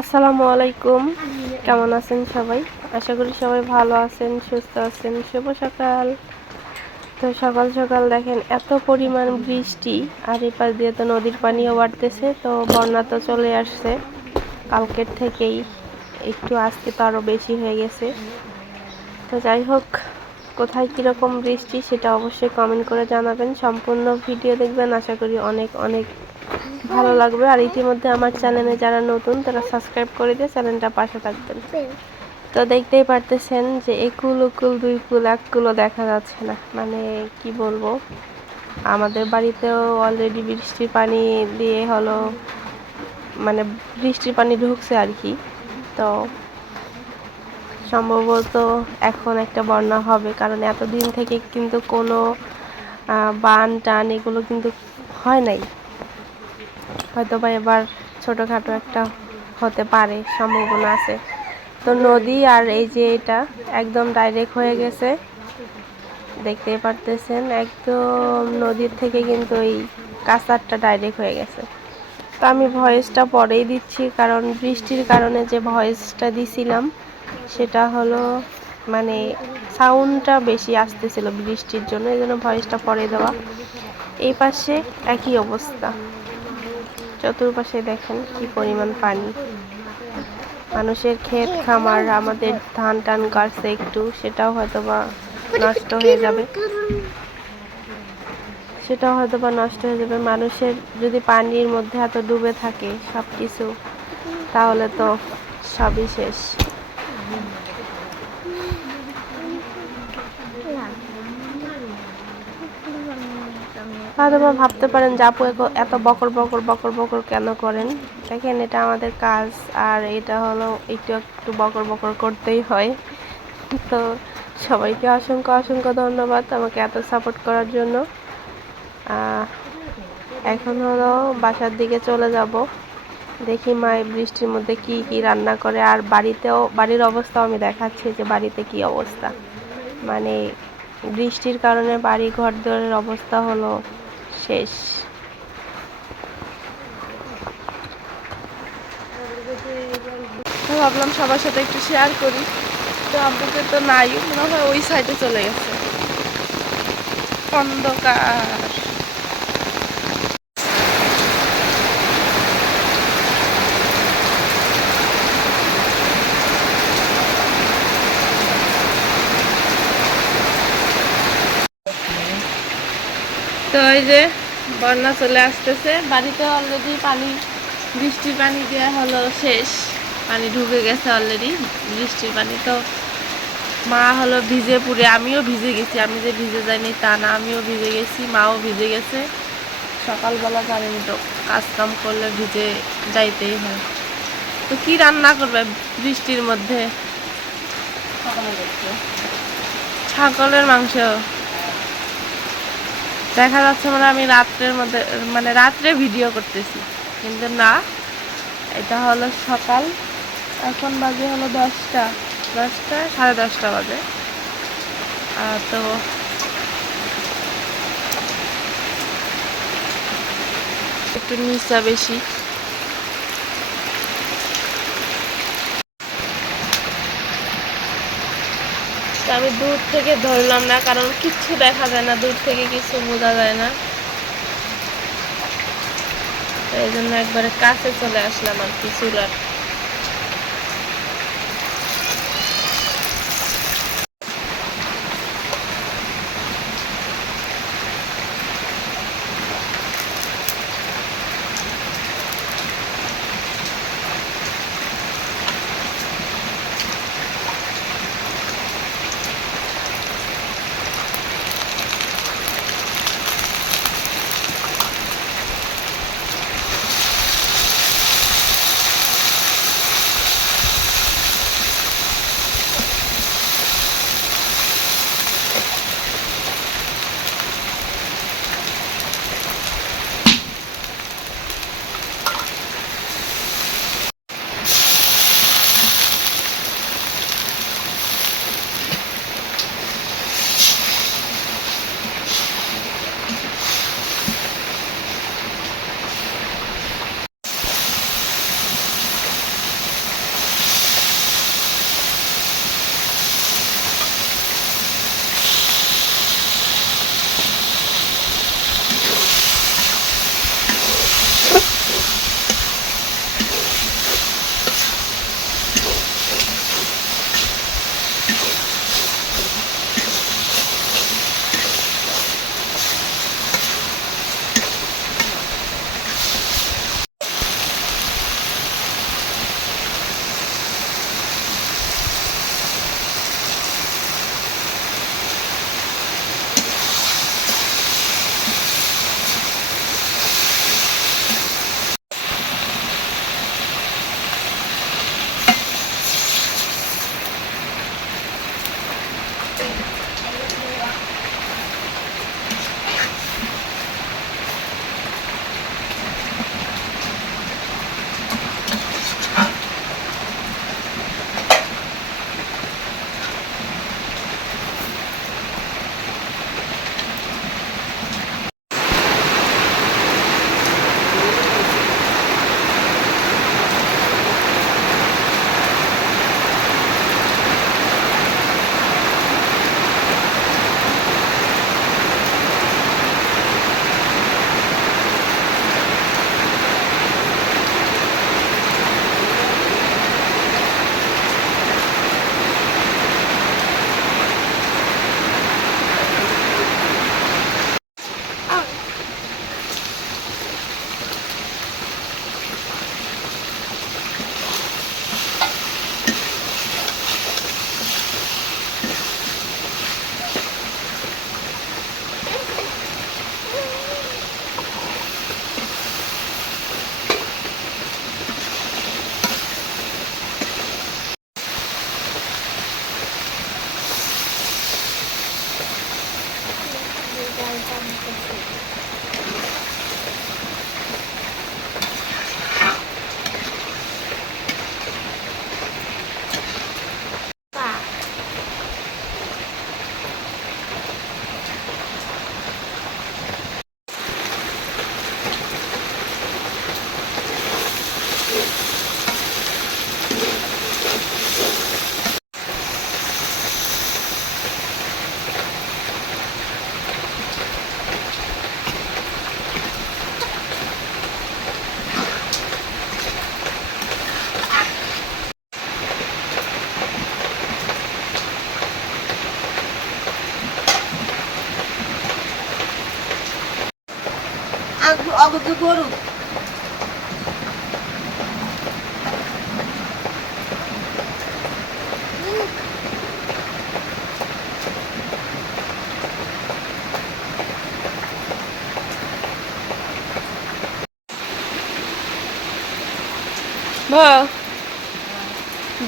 আসসালামু আলাইকুম। কেমন আছেন সবাই? আশা করি সবাই ভালো আছেন, সুস্থ আছেন। শুভ সকাল। তো সকাল সকাল দেখেন এত পরিমাণ বৃষ্টি, আর এই পাশ দিয়ে তো নদীর পানিও বাড়তেছে, তো বন্যা তো চলে আসছে কালকের থেকেই। একটু আজকে তো আরও বেশি হয়ে গেছে। তো যাই হোক, কোথায় কীরকম বৃষ্টি সেটা অবশ্যই কমেন্ট করে জানাবেন। সম্পূর্ণ ভিডিও দেখবেন, আশা করি অনেক অনেক ভালো লাগবে। আর ইতিমধ্যে আমার চ্যানেলে যারা নতুন তারা সাবস্ক্রাইব করে দিয়ে চ্যানেলটা পাশে থাকবেন। তো দেখতেই পারতেছেন যে একুল উকুল দুই কুল এক কুলও দেখা যাচ্ছে না, মানে কি বলবো। আমাদের বাড়িতেও অলরেডি বৃষ্টির পানি দিয়ে হলো, মানে বৃষ্টির পানি ঢুকছে আর কি। তো সম্ভবত এখন একটা বন্যা হবে, কারণ এতদিন থেকে কিন্তু কোনো বান টান এগুলো কিন্তু হয় নাই। হয়তো বা এবার ছোটোখাটো একটা হতে পারে, সম্ভাবনা আছে। তো নদী আর এই যে এটা একদম ডাইরেক্ট হয়ে গেছে, দেখতেই পারতেছেন। একদম নদীর থেকে কিন্তু এই কাছারটা ডাইরেক্ট হয়ে গেছে। তো আমি ভয়েসটা পরেই দিচ্ছি, কারণ বৃষ্টির কারণে যে ভয়েসটা দিছিলাম সেটা হলো মানে সাউন্ডটা বেশি আসতেছিল বৃষ্টির জন্য, এই জন্য ভয়েসটা পরে দেওয়া। এই পাশে একই অবস্থা, চতুর্পাশে দেখেন কি পরিমাণ পানি। মানুষের ক্ষেত খামার, আমাদের ধান টান গাছে একটু, সেটাও হয়তো বা নষ্ট হয়ে যাবে, মানুষের যদি পানির মধ্যে এত ডুবে থাকে সব কিছু, তাহলে তো সবই শেষ। হয়তো বা ভাবতে পারেন যে আপু এত বকর বকর বকর বকর কেন করেন। দেখেন, এটা আমাদের কাজ, আর এটা হলো একটু একটু বকর বকর করতেই হয়। তো সবাইকে অসংখ্য অসংখ্য ধন্যবাদ আমাকে এত সাপোর্ট করার জন্য। এখন হলো বাসার দিকে চলে যাব, দেখি মা বৃষ্টির মধ্যে কি কি রান্না করে। আর বাড়ির অবস্থাও আমি দেখাচ্ছি যে বাড়িতে কি অবস্থা, মানে বৃষ্টির কারণে বাড়ি ঘর দরের অবস্থা হলো শেষ। ভাবলাম সবার সাথে একটু শেয়ার করি। তো আব্বুকে তো নাই, মনে হয় ওই সাইডে চলে গেছে, অন্ধকার। তো এই যে বন্যা চলে আসতেছে, বাড়িতে অলরেডি পানি, বৃষ্টির পানি দেওয়া হলো শেষ, পানি ঢুকে গেছে অলরেডি বৃষ্টির পানি। তো মা হলো ভিজে পুড়ে, আমিও ভিজে গেছি, আমি যে ভিজে যাইনি তা না, আমিও ভিজে গেছি, মাও ভিজে গেছে। সকালবেলা জানেন তো কাজ কাম করলে ভিজে যাইতেই হয়। তো কি রান্না করবে বৃষ্টির মধ্যে? ছাগলের মাংস দেখা যাচ্ছে, মানে আমি রাত্রের মধ্যে, মানে রাত্রে ভিডিও করতেছি, কিন্তু না, এটা হলো সকাল। এখন বাজে হলো 10টা, 10টা, 10:30 বাজে। তো একটু নিচা বেশি। তো আমি দূর থেকে ধরলাম না, কারণ কিচ্ছু দেখা যায় না, দূর থেকে কিছু বোঝা যায় না, তো এই জন্য একবারে কাছে চলে আসলাম আর কি চুলার।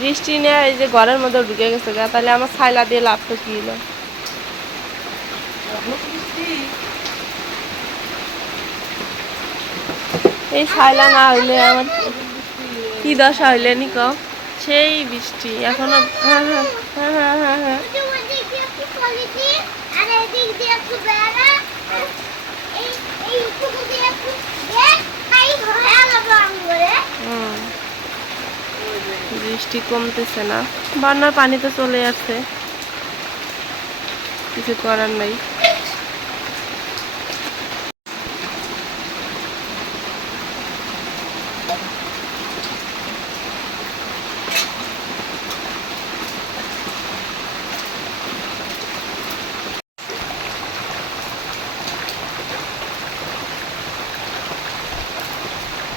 বৃষ্টি নিয়ে এই যে ঘরের মধ্যে ঢুকে গেছে গা, তাহলে আমার ছাইলা দিয়ে লাভ তো কি হলো? এই ছাইলা না হইলে আমার কি দশা হইলে নি কও? সেই বৃষ্টি এখনো। হ্যাঁ হ্যাঁ হ্যাঁ হ্যাঁ হ্যাঁ হ্যাঁ বৃষ্টি কমতেছে না, বন্যার পানি তো চলে আসছে, কিছু করার নাই।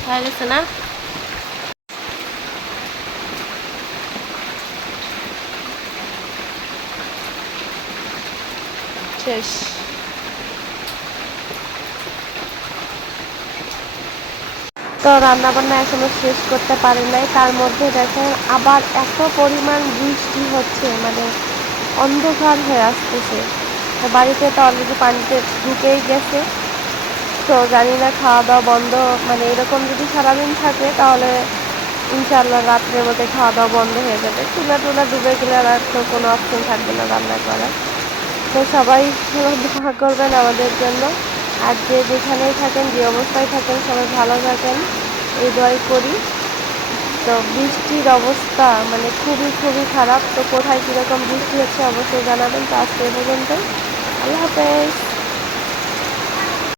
হয়ে গেছে না? শেষ। তো রান্না বান্না এখনো শেষ করতে পারি নাই, তার মধ্যে দেখেন আবার এত পরিমাণ বৃষ্টি হচ্ছে, মানে অন্ধকার হয়ে আসতেছে। বাড়িতে তো অলরেডি পানিতে ঢুকেই গেছে। তো জানি না খাওয়া দাওয়া বন্ধ, মানে এরকম যদি সারাদিন থাকে তাহলে ইনশাল্লাহ রাত্রের মধ্যে খাওয়া দাওয়া বন্ধ হয়ে যাবে। চুলা টুলা ডুবে গেলে আর তো কোনো অপশন থাকবে না রান্না করার। তো সবাই দোয়া করবেন আমাদের জন্য। আর যে যেখানেই থাকেন, যে অবস্থায় থাকেন, সবাই ভালো থাকেন, এই দোয়াই করি। তো বৃষ্টির অবস্থা মানে খুবই খুবই খারাপ। তো কোথায় কীরকম বৃষ্টি হচ্ছে অবশ্যই জানাবেন। তো আজকে এ পর্যন্ত, আল্লাহ হাফেজ।